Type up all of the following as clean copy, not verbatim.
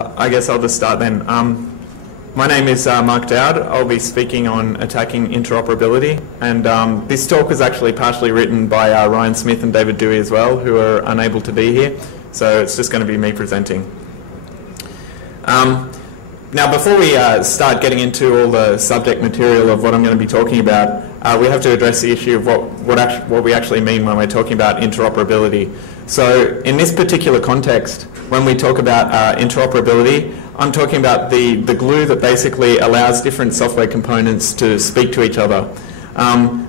I guess I'll just start then. My name is Mark Dowd. I'll be speaking on attacking interoperability, and this talk was actually partially written by Ryan Smith and David Dewey as well, who are unable to be here, so it's just going to be me presenting. Now, before we start getting into all the subject material of what I'm going to be talking about, we have to address the issue of what we actually mean when we're talking about interoperability. So in this particular context, when we talk about interoperability, I'm talking about the glue that basically allows different software components to speak to each other.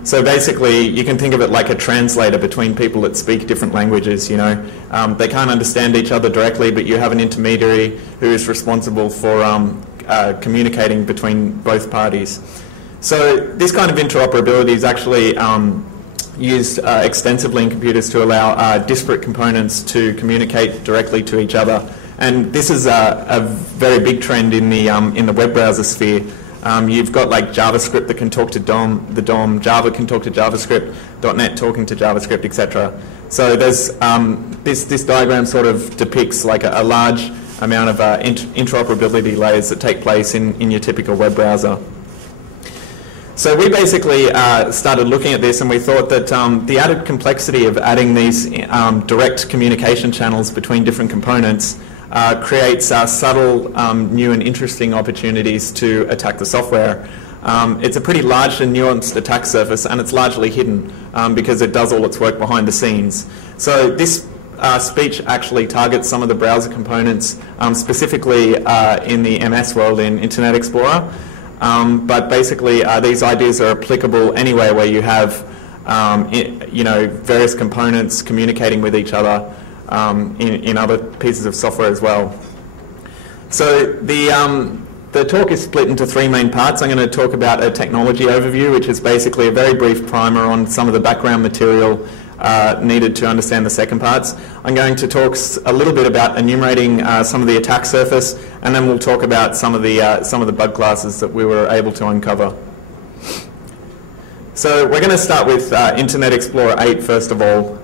So basically, you can think of it like a translator between people that speak different languages, you know. They can't understand each other directly, but you have an intermediary who is responsible for communicating between both parties. So this kind of interoperability is actually used extensively in computers to allow disparate components to communicate directly to each other. And this is a very big trend in the web browser sphere. You've got like JavaScript that can talk to the DOM, Java can talk to JavaScript, .NET talking to JavaScript, etc. So there's this diagram sort of depicts like a large amount of interoperability layers that take place in your typical web browser. So we basically started looking at this, and we thought that the added complexity of adding these direct communication channels between different components creates subtle, new and interesting opportunities to attack the software. It's a pretty large and nuanced attack surface, and it's largely hidden because it does all its work behind the scenes. So this speech actually targets some of the browser components, specifically in the MS world in Internet Explorer. But basically, these ideas are applicable anywhere where you have, various components communicating with each other in other pieces of software as well. So the talk is split into three main parts. I'm going to talk about a technology overview, which is basically a very brief primer on some of the background material needed to understand the second parts. I'm going to talk a little bit about enumerating some of the attack surface, and then we'll talk about some of the bug classes that we were able to uncover. So we're going to start with Internet Explorer 8 first of all.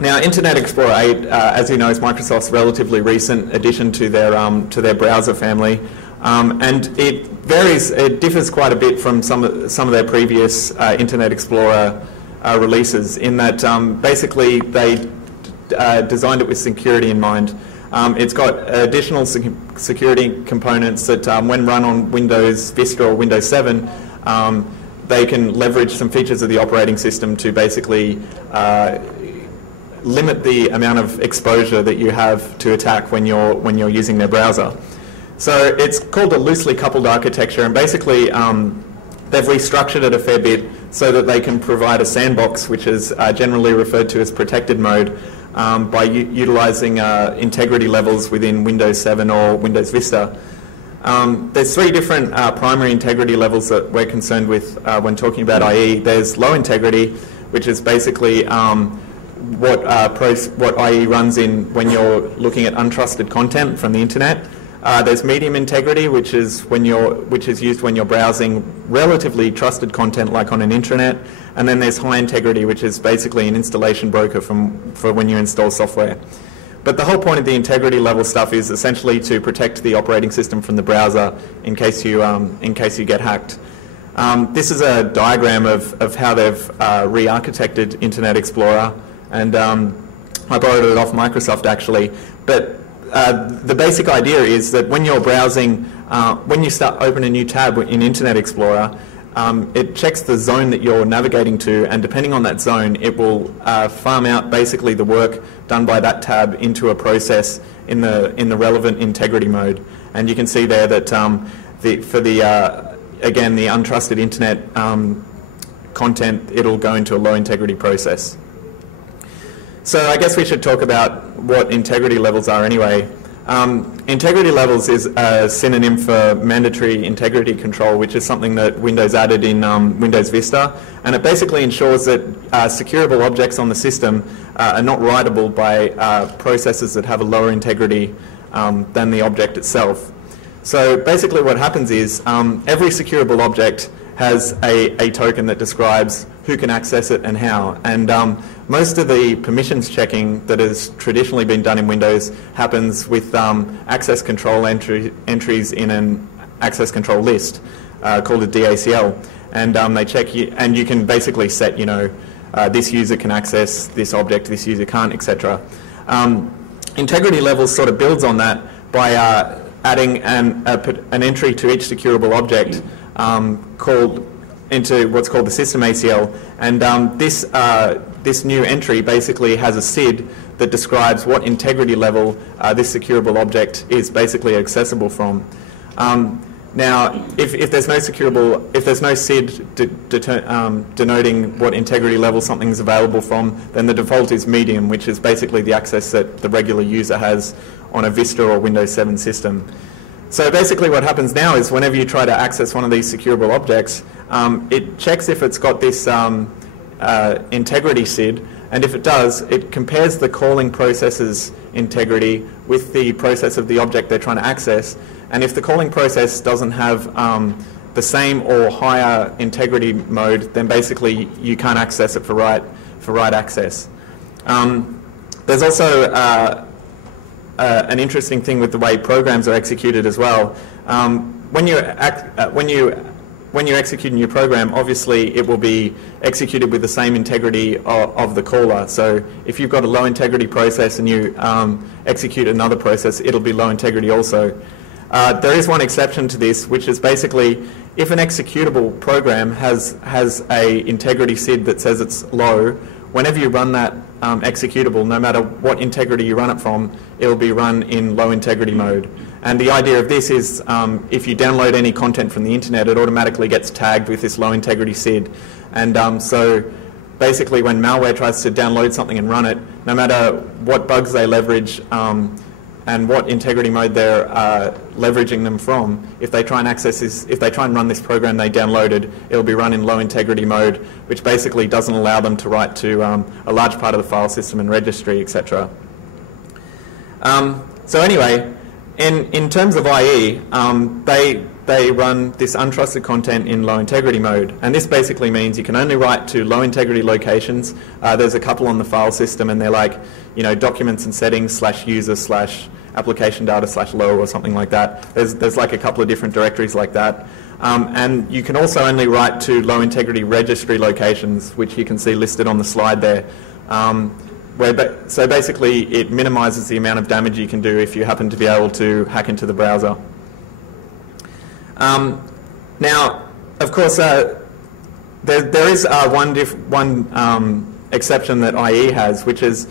Now, Internet Explorer 8, as you know, is Microsoft's relatively recent addition to their browser family, and it differs quite a bit from some of their previous Internet Explorer releases, in that basically they designed it with security in mind. It's got additional security components that when run on Windows Vista or Windows 7, they can leverage some features of the operating system to basically limit the amount of exposure that you have to attack when you're using their browser. So it's called a loosely coupled architecture, and basically they've restructured it a fair bit so that they can provide a sandbox, which is generally referred to as protected mode, by utilizing integrity levels within Windows 7 or Windows Vista. There's three different primary integrity levels that we're concerned with when talking about IE. There's low integrity, which is basically what IE runs in when you're looking at untrusted content from the internet. There's medium integrity, which is used when you're browsing relatively trusted content, like on an intranet. And then there's high integrity, which is basically an installation broker for when you install software. But the whole point of the integrity level stuff is essentially to protect the operating system from the browser in case you get hacked. This is a diagram of how they've re-architected Internet Explorer, and I borrowed it off Microsoft actually. But the basic idea is that when you're browsing, when you open a new tab in Internet Explorer, it checks the zone that you're navigating to, and depending on that zone, it will farm out basically the work done by that tab into a process in the relevant integrity mode. And you can see there that again, the untrusted internet content, it'll go into a low integrity process. So I guess we should talk about what integrity levels are anyway. Integrity levels is a synonym for mandatory integrity control, which is something that Windows added in Windows Vista, and it basically ensures that securable objects on the system are not writable by processes that have a lower integrity than the object itself. So basically what happens is every securable object has a token that describes who can access it and how. And most of the permissions checking that has traditionally been done in Windows happens with access control entries in an access control list called a DACL, and they check you, and you can basically set, this user can access this object, this user can't, etc. Integrity levels sort of builds on that by adding an entry to each securable object into what's called the system ACL, and this new entry basically has a SID that describes what integrity level this securable object is basically accessible from. Now, if there's no SID denoting what integrity level something's available from, then the default is medium, which is basically the access that the regular user has on a Vista or Windows 7 system. So basically what happens now is whenever you try to access one of these securable objects, it checks if it's got this integrity SID, and if it does, it compares the calling process's integrity with the process of the object they're trying to access, and if the calling process doesn't have the same or higher integrity mode, then basically you can't access it for write access. There's also an interesting thing with the way programs are executed as well. When you're executing your program, obviously it will be executed with the same integrity of the caller. So if you've got a low integrity process and you execute another process, it'll be low integrity also. There is one exception to this, which is basically if an executable program has a integrity SID that says it's low, whenever you run that executable, no matter what integrity you run it from, it'll be run in low integrity mode. And the idea of this is if you download any content from the internet, it automatically gets tagged with this low integrity SID. And so basically when malware tries to download something and run it, no matter what bugs they leverage and what integrity mode they're leveraging them from, if they try and run this program they downloaded, it'll be run in low integrity mode, which basically doesn't allow them to write to a large part of the file system and registry, etc. So anyway, in terms of IE, they run this untrusted content in low integrity mode, and this basically means you can only write to low integrity locations. There's a couple on the file system, and they're like, documents and settings /user /application data /low or something like that. There's like a couple of different directories like that. And you can also only write to low integrity registry locations, which you can see listed on the slide there. So basically it minimizes the amount of damage you can do if you happen to be able to hack into the browser. Now, of course, there is one exception that IE has, which is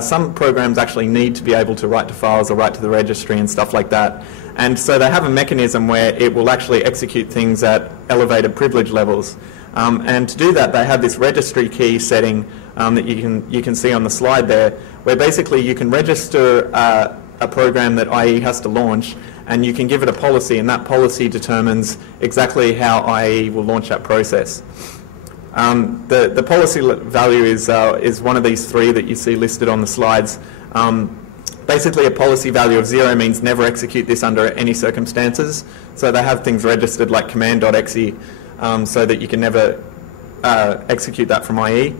some programs actually need to be able to write to files or write to the registry and stuff like that. And so they have a mechanism where it will actually execute things at elevated privilege levels. And to do that, they have this registry key setting that you can see on the slide there, where basically you can register a program that IE has to launch, and you can give it a policy, and that policy determines exactly how IE will launch that process. The policy value is one of these three that you see listed on the slides. Basically, a policy value of 0 means never execute this under any circumstances. So they have things registered like command.exe so that you can never execute that from IE.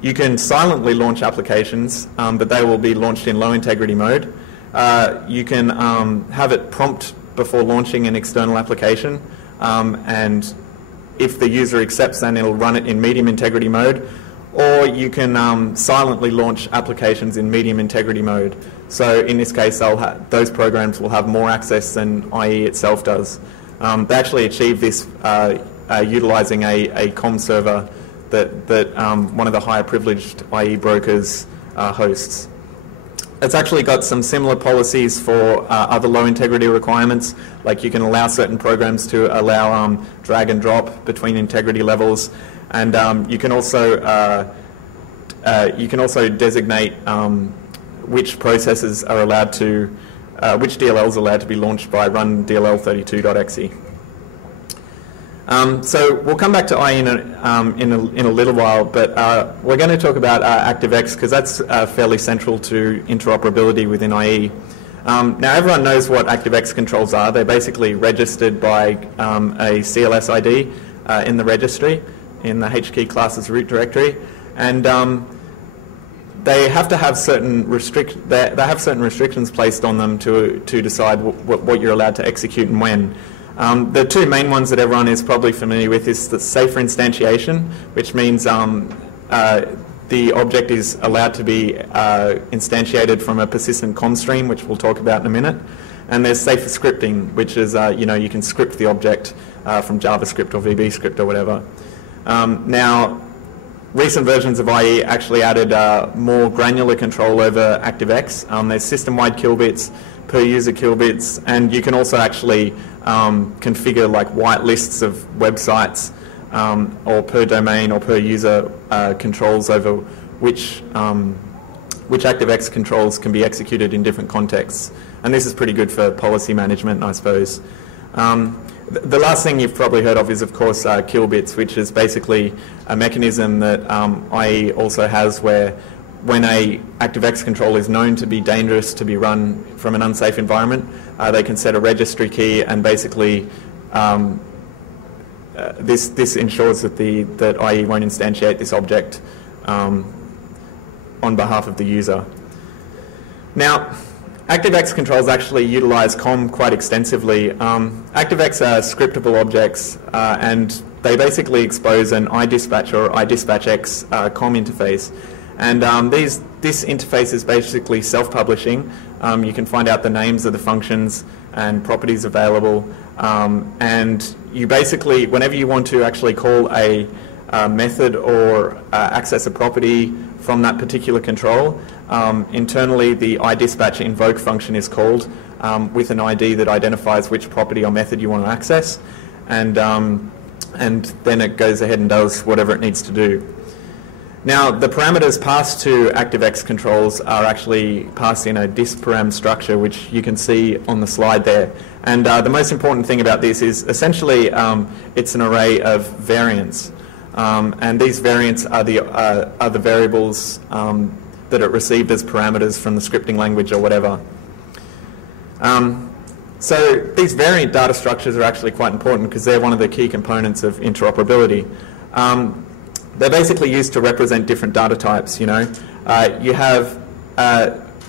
You can silently launch applications, but they will be launched in low integrity mode. You can have it prompt before launching an external application, and if the user accepts, then it'll run it in medium integrity mode. Or you can silently launch applications in medium integrity mode. So in this case, those programs will have more access than IE itself does. They actually achieve this utilizing a COM server that one of the higher privileged IE brokers hosts. It's actually got some similar policies for other low integrity requirements, like you can allow certain programs to allow drag and drop between integrity levels, and you can also designate which processes are allowed to, which DLLs are allowed to be launched by run DLL32.exe. So we'll come back to IE in a little while, but we're going to talk about ActiveX because that's fairly central to interoperability within IE. Now everyone knows what ActiveX controls are. They're basically registered by a CLS ID in the registry, in the HKey class's root directory, and they have to have certain they have certain restrictions placed on them to decide what you're allowed to execute and when. The two main ones that everyone is probably familiar with is the safer instantiation, which means the object is allowed to be instantiated from a persistent COM stream, which we'll talk about in a minute. And there's safer scripting, which is you can script the object from JavaScript or VB script or whatever. Now, recent versions of IE actually added more granular control over ActiveX. There's system-wide kilbits, per user kilbits, and you can also actually configure like white lists of websites or per domain or per user controls over which ActiveX controls can be executed in different contexts. And this is pretty good for policy management, I suppose. The last thing you've probably heard of is, of course, kilbits, which is basically a mechanism that IE also has where when a ActiveX control is known to be dangerous to be run from an unsafe environment, they can set a registry key, and basically this ensures that that IE won't instantiate this object on behalf of the user. Now, ActiveX controls actually utilize COM quite extensively. ActiveX are scriptable objects, and they basically expose an iDispatch or iDispatchX COM interface. And this interface is basically self-publishing. You can find out the names of the functions and properties available. And you basically, whenever you want to actually call a method or access a property from that particular control, internally the iDispatch invoke function is called with an ID that identifies which property or method you want to access, and then it goes ahead and does whatever it needs to do. Now, the parameters passed to ActiveX controls are actually passed in a disparam structure, which you can see on the slide there. And the most important thing about this is essentially it's an array of variants. And these variants are the variables that are received as parameters from the scripting language or whatever. So these variant data structures are actually quite important because they're one of the key components of interoperability. They're basically used to represent different data types. You have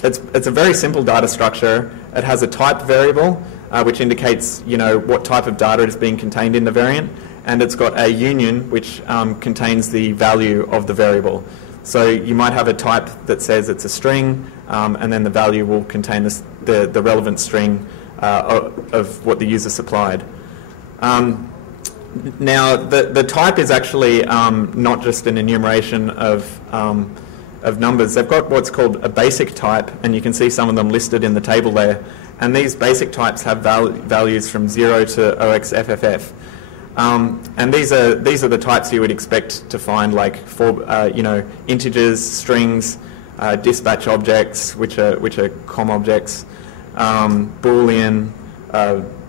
it's a very simple data structure. It has a type variable which indicates what type of data is being contained in the variant, and it's got a union which contains the value of the variable. So you might have a type that says it's a string, and then the value will contain the relevant string of what the user supplied. Now, the type is actually not just an enumeration of numbers. They've got what's called a basic type, and you can see some of them listed in the table there. And these basic types have values from 0 to OXFFF. And these are the types you would expect to find, like integers, strings, dispatch objects, which are COM objects, Boolean,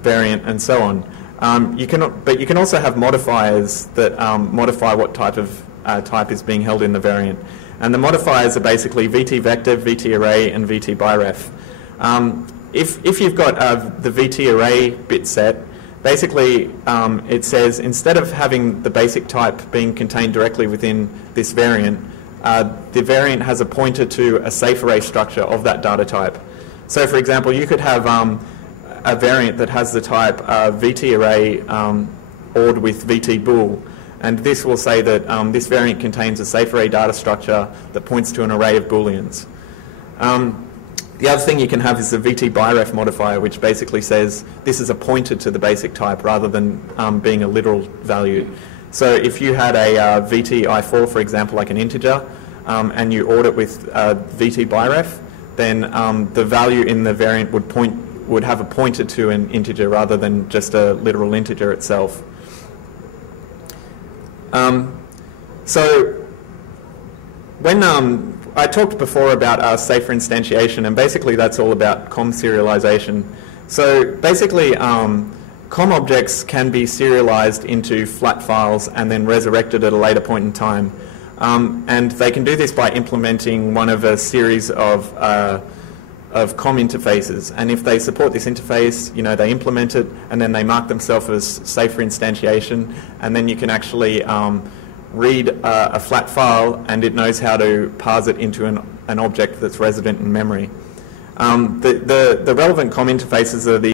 variant, and so on. But you can also have modifiers that modify what type of type is being held in the variant. And the modifiers are basically VT vector, VT array, and VT biref. If you've got the VT array bit set, basically it says instead of having the basic type being contained directly within this variant, the variant has a pointer to a safe array structure of that data type. So for example, you could have a variant that has the type VT array ORed with VT bool, and this will say that this variant contains a safe array data structure that points to an array of booleans. The other thing you can have is the VT biref modifier, which basically says this is a pointer to the basic type rather than being a literal value. So if you had a VT I4, for example, like an integer, and you ORed it with VT biref, then the value in the variant would have a pointer to an integer rather than just a literal integer itself. So when I talked before about safer instantiation, and basically that's all about COM serialization. So basically COM objects can be serialized into flat files and then resurrected at a later point in time. And they can do this by implementing one of a series of COM interfaces, and if they support this interface, they implement it, and then they mark themselves as safer instantiation, and then you can actually read a flat file, and it knows how to parse it into an object that's resident in memory. The relevant COM interfaces are the